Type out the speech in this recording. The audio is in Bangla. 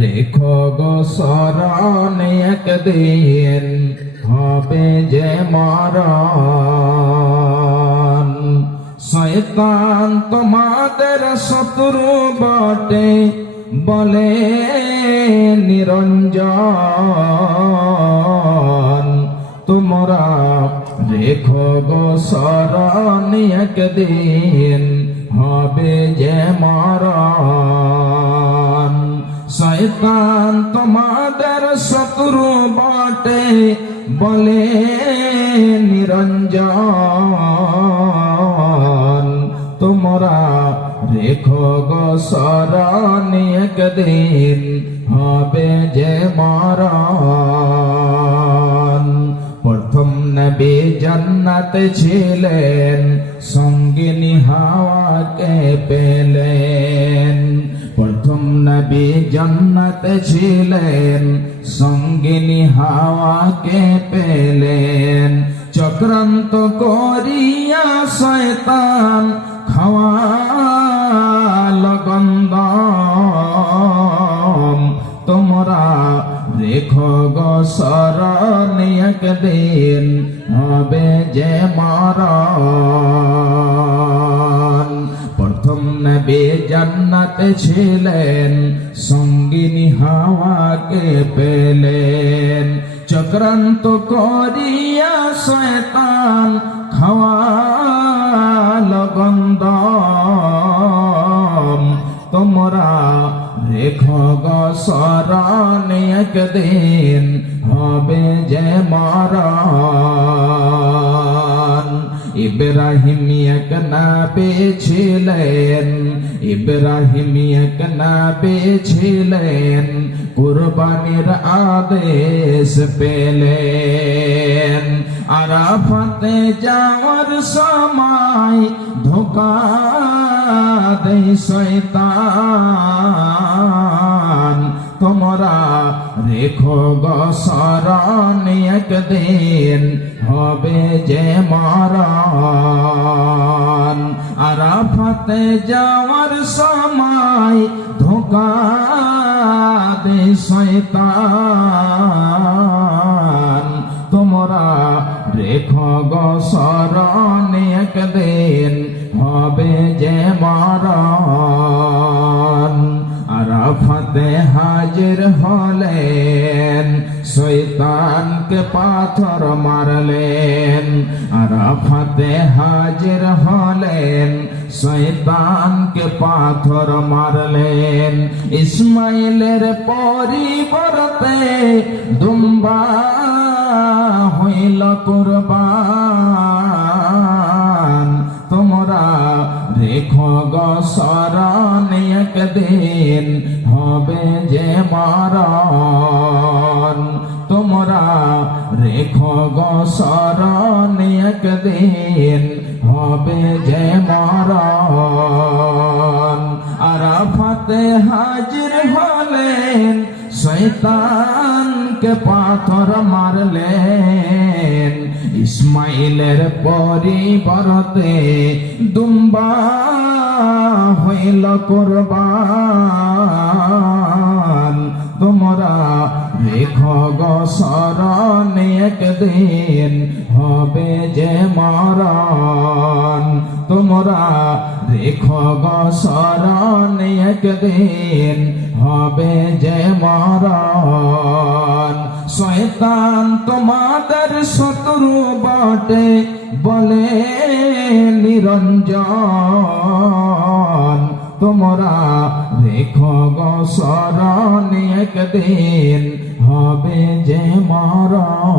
লেখো গো শরণ একদিন হবে যে মারান শয়তান তোমাদের শত্রু বটে বলে নিরঞ্জন তোমরা রেখো গো শরণ একদিন হবে যে মরণ শয়তান তোমাদের শত্রু বটে বলে নিরঞ্জন তোমরা রেখো গো সরণি একদিন হবে যে মরণ প্রথম নবী জান্নাতে ছিলেন সঙ্গিনী হাওয়াকে পেলেন নবী জন্নতে ছিলেন সঙ্গিনী হাওয়াকে পেলেন চক্রান্ত করিয়া শয়তান খাওয়াল গন্ধ তোমরা রেখো গো সরণ একদিন হবে যে মরণ ছিলেন সঙ্গিনী হাওয়াকে পেলেন চক্রান্ত করিয়া শয়তান খাওয়া গন্ধ তোমরা রেখো গসরণ একদিন হবে যে মারা ইব্রাহিম এক না পেয়েছিলেন ইব্রাহিম এক পেয়েছিলেন কুরবানির আদেশ পেলেন আরাফাতে যাওয়ার সময় ধোকা দেই শয়তান তোমরা রেখো গো সরণ একদিন হবে যে মরণ আরাফাতে যাওয়ার সময় ধোকা দে শয়তান তোমরা রেখো গো একদিন হবে যে মারান কাবে হাজির হলেন শৈতানকে পাথর মারলেন আরাফাতে হাজির হলেন শৈতানকে পাথর মারলেন ইসমাইলের পরিবর্তে দুম্বা হইল কুরবান তোমরা রেখো গ সরণে একদিন হবে যে মরণ তোমরা রেখো গো শরণ একদিন হবে যে আর আরাফাতে হাজির হলেন শয়তানকে পাথর মারলেন ইসমাইলের পরিবারতে দুম্বা হইল করবান তোমরা রেখো গসরণ একদিন হবে যে মরণ তোমরা রেখো গসরণ একদিন হবে যে মারান শয়তান তোমাদের শত্রু বটে বলে নিরঞ্জন তোমরা রেখো গরণ একদিন হবে যে মরণ